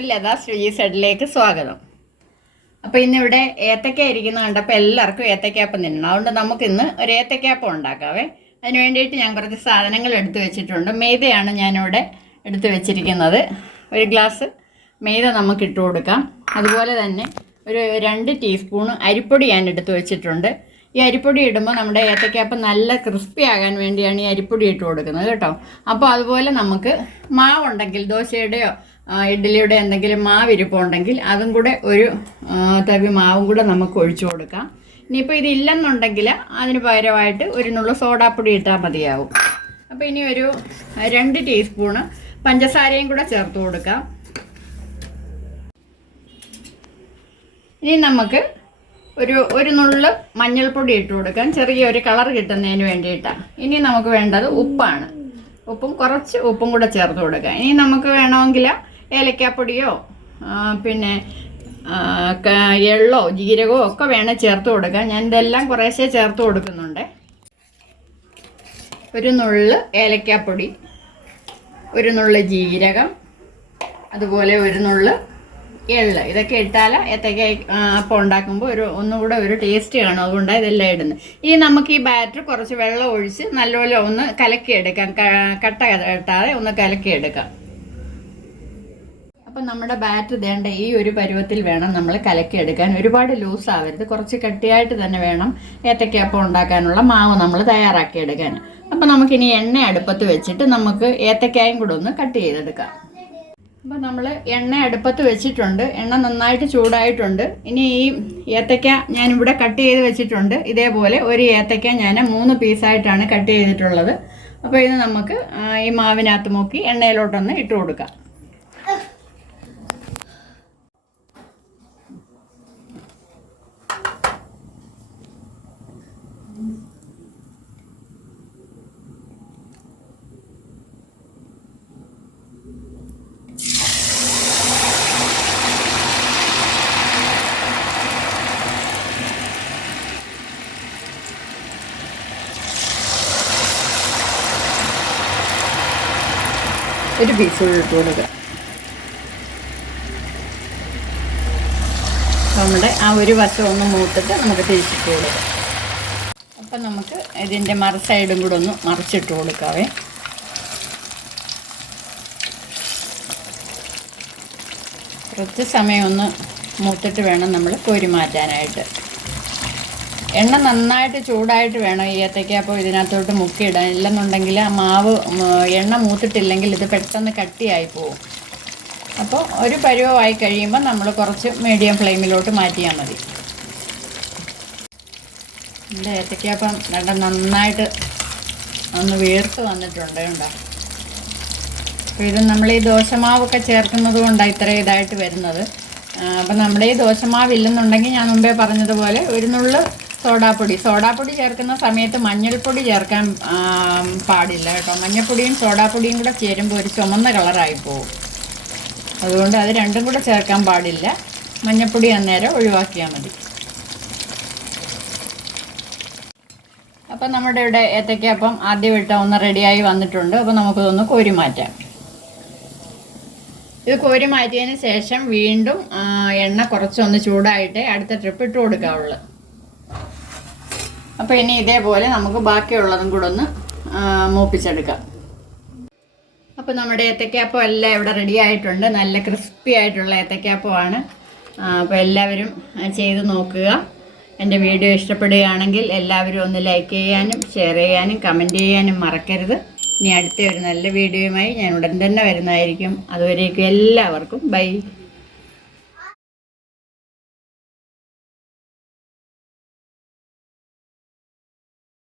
എല്ലാവർക്കും ലതാ സ്വിജി സെഡിലേക്ക് സ്വാഗതം. അപ്പോൾ ഇന്നിവിടെ ഏത്തക്ക ഇരിക്കുന്ന കണ്ടപ്പോൾ എല്ലാവർക്കും ഏത്തക്കാപ്പം തിന്നണം. അതുകൊണ്ട് നമുക്ക് ഇന്ന് ഒരു ഏത്തക്കാപ്പം ഉണ്ടാക്കാവേ. അതിന് വേണ്ടിയിട്ട് ഞാൻ കുറച്ച് സാധനങ്ങൾ എടുത്തു വെച്ചിട്ടുണ്ട്. മെയ്തയാണ് ഞാനിവിടെ എടുത്തു വെച്ചിരിക്കുന്നത്. ഒരു ഗ്ലാസ് മെയ്ത നമുക്ക് ഇട്ട് കൊടുക്കാം. അതുപോലെ തന്നെ ഒരു രണ്ട് ടീസ്പൂൺ അരിപ്പൊടി ഞാൻ എടുത്തു വെച്ചിട്ടുണ്ട്. ഈ അരിപ്പൊടി ഇടുമ്പോൾ നമ്മുടെ ഏത്തക്കാപ്പ് നല്ല ക്രിസ്പി ആകാൻ വേണ്ടിയാണ് ഈ അരിപ്പൊടി ഇട്ട് കൊടുക്കുന്നത് കേട്ടോ. അപ്പോൾ അതുപോലെ നമുക്ക് മാവുണ്ടെങ്കിൽ ദോശയുടെയോ ഇഡ്ഡലിയുടെ എന്തെങ്കിലും മാവ് ഇരിപ്പുണ്ടെങ്കിൽ അതും കൂടെ ഒരു തവി മാവും കൂടെ നമുക്ക് ഒഴിച്ചു കൊടുക്കാം. ഇനിയിപ്പോൾ ഇതില്ലെന്നുണ്ടെങ്കിൽ അതിന് പകരമായിട്ട് ഒരു നുള്ള സോഡാപ്പൊടി ഇട്ടാൽ മതിയാവും. അപ്പോൾ ഇനി ഒരു രണ്ട് ടീസ്പൂണ് പഞ്ചസാരയും കൂടെ ചേർത്ത് കൊടുക്കാം. ഇനി നമുക്ക് ഒരു ഒരു നുള്ള് മഞ്ഞൾപ്പൊടി ഇട്ട് കൊടുക്കാം. ചെറിയൊരു കളർ കിട്ടുന്നതിന് വേണ്ടിയിട്ടാണ് ഇനി നമുക്ക് വേണ്ടത് ഉപ്പാണ്. ഉപ്പും കുറച്ച് ഉപ്പും കൂടെ ചേർത്ത് കൊടുക്കാം. ഇനി നമുക്ക് വേണമെങ്കിൽ ഏലക്കാപ്പൊടിയോ പിന്നെ എള്ളോ ജീരകമോ ഒക്കെ വേണേൽ ചേർത്ത് കൊടുക്കാം. ഞാൻ ഇതെല്ലാം കുറേശ്ശേ ചേർത്ത് കൊടുക്കുന്നുണ്ട്. ഒരു നുള്ള് ഏലക്കാപ്പൊടി ഒരു നുള്ള് ജീരകം അതുപോലെ ഒരു നുള്ള് എള്ള്. ഇതൊക്കെ ഇട്ടാൽ ഏത്തക്ക അപ്പം ഉണ്ടാക്കുമ്പോൾ ഒരു ഒന്നുകൂടെ ഒരു ടേസ്റ്റ് കാണും. അതുകൊണ്ടാണ് ഇതെല്ലാം ഇടുന്നത് ഇനി നമുക്ക് ഈ ബാറ്റർ കുറച്ച് വെള്ളം ഒഴിച്ച് നല്ലപോലെ ഒന്ന് കലക്കിയെടുക്കാം. കട്ട കെട്ടാതെ ഒന്ന് കലക്കിയെടുക്കാം. അപ്പം നമ്മുടെ ബാറ്റ് വേണ്ട ഈ ഒരു പരുവത്തിൽ വേണം നമ്മൾ കലക്കി എടുക്കാൻ. ഒരുപാട് ലൂസ് ആവരുത്. കുറച്ച് കട്ടിയായിട്ട് തന്നെ വേണം ഏത്തക്കപ്പം ഉണ്ടാക്കാനുള്ള മാവ് നമ്മൾ തയ്യാറാക്കിയെടുക്കാൻ അപ്പം നമുക്കിനി എണ്ണ അടുപ്പത്ത് വെച്ചിട്ട് നമുക്ക് ഏത്തക്കായും കൂടെ ഒന്ന് കട്ട് ചെയ്തെടുക്കാം. അപ്പം നമ്മൾ എണ്ണ അടുപ്പത്ത് വെച്ചിട്ടുണ്ട്. എണ്ണ നന്നായിട്ട് ചൂടായിട്ടുണ്ട്. ഇനി ഈ ഏത്തക്ക ഞാനിവിടെ കട്ട് ചെയ്ത് വെച്ചിട്ടുണ്ട്. ഇതേപോലെ ഒരു ഏത്തക്ക ഞാൻ മൂന്ന് പീസായിട്ടാണ് കട്ട് ചെയ്തിട്ടുള്ളത്. അപ്പോൾ ഇത് നമുക്ക് ഈ മാവിനകത്ത് മുക്കി എണ്ണയിലോട്ടൊന്ന് ഇട്ട് കൊടുക്കാം. ഒരു പീസ് കൂടി കൊടുക്കുക നമ്മുടെ ആ ഒരു വശം ഒന്ന് മൂത്തിട്ട് നമുക്ക് തിരിച്ചിട്ട് കൊടുക്കാം. അപ്പം നമുക്ക് ഇതിന്റെ മറ സൈഡും കൂടെ ഒന്ന് മറിച്ചിട്ട് കൊടുക്കാവേ. കുറച്ച് സമയം ഒന്ന് മൂത്തിട്ട് വേണം നമ്മൾ കോരി മാറ്റാനായിട്ട്. എണ്ണ നന്നായിട്ട് ചൂടായിട്ട് വേണം ഈ ഏത്തയ്ക്കാപ്പോൾ ഇതിനകത്തോട്ട് മുക്കിയിടാൻ. ഇല്ലെന്നുണ്ടെങ്കിൽ ആ മാവ് എണ്ണ മൂത്തിട്ടില്ലെങ്കിൽ ഇത് പെട്ടെന്ന് കട്ടിയായി പോവും. അപ്പോൾ ഒരു പരുവമായി കഴിയുമ്പോൾ നമ്മൾ കുറച്ച് മീഡിയം ഫ്ലെയിമിലോട്ട് മാറ്റിയാൽ മതി. എന്റെ ഏത്തയ്ക്കാപ്പം നല്ല നന്നായിട്ട് ഒന്ന് വീർത്ത് വന്നിട്ടുണ്ട് കണ്ടോ. അപ്പോൾ ഇത് നമ്മൾ ഈ ദോശമാവൊക്കെ ചേർക്കുന്നത് കൊണ്ടാണ് ഇത്ര ഇതായിട്ട് വരുന്നത്. അപ്പം നമ്മുടെ ഈ ദോശമാവ് ഇല്ലെന്നുണ്ടെങ്കിൽ ഞാൻ മുമ്പേ പറഞ്ഞതുപോലെ ഒരു നുള്ള് സോഡാപ്പൊടി. സോഡാപ്പൊടി ചേർക്കുന്ന സമയത്ത് മഞ്ഞൾപ്പൊടി ചേർക്കാൻ പാടില്ല കേട്ടോ. മഞ്ഞൾപ്പൊടിയും സോഡാപ്പൊടിയും കൂടെ ചേരുമ്പോൾ ഒരു ചുമന്ന കളറായി പോകും അതുകൊണ്ട് അത് രണ്ടും കൂടെ ചേർക്കാൻ പാടില്ല. മഞ്ഞൾപ്പൊടി അന്നേരം ഒഴിവാക്കിയാൽ മതി. അപ്പം നമ്മുടെ ഇവിടെ ഏത്തയ്ക്കപ്പം ആദ്യം ഇട്ട ഒന്ന് റെഡിയായി വന്നിട്ടുണ്ട്. അപ്പോൾ നമുക്കിതൊന്ന് കോരി മാറ്റാം. ഇത് കോരി മാറ്റിയതിന് ശേഷം വീണ്ടും എണ്ണ കുറച്ചൊന്ന് ചൂടായിട്ട് അടുത്ത ട്രിപ്പ് ഇട്ട് കൊടുക്കാവുള്ളൂ. അപ്പോൾ ഇനി ഇതേപോലെ നമുക്ക് ബാക്കിയുള്ളതും കൂടെ ഒന്ന് മൂപ്പിച്ചെടുക്കാം. അപ്പോൾ നമ്മുടെ ഏത്തക്കാപ്പം എല്ലാം ഇവിടെ റെഡി ആയിട്ടുണ്ട്. നല്ല ക്രിസ്പി ആയിട്ടുള്ള ഏത്തക്കാപ്പമാണ് അപ്പോൾ എല്ലാവരും ചെയ്ത് നോക്കുക. എന്റെ വീഡിയോ ഇഷ്ടപ്പെടുകയാണെങ്കിൽ എല്ലാവരും ഒന്ന് ലൈക്ക് ചെയ്യാനും ഷെയർ ചെയ്യാനും കമന്റ് ചെയ്യാനും മറക്കരുത്. ഇനി അടുത്ത ഒരു നല്ല വീഡിയോയുമായി ഞാൻ ഉടൻ തന്നെ വരുന്നതായിരിക്കും. അതുവരേക്കും എല്ലാവർക്കും. ബൈ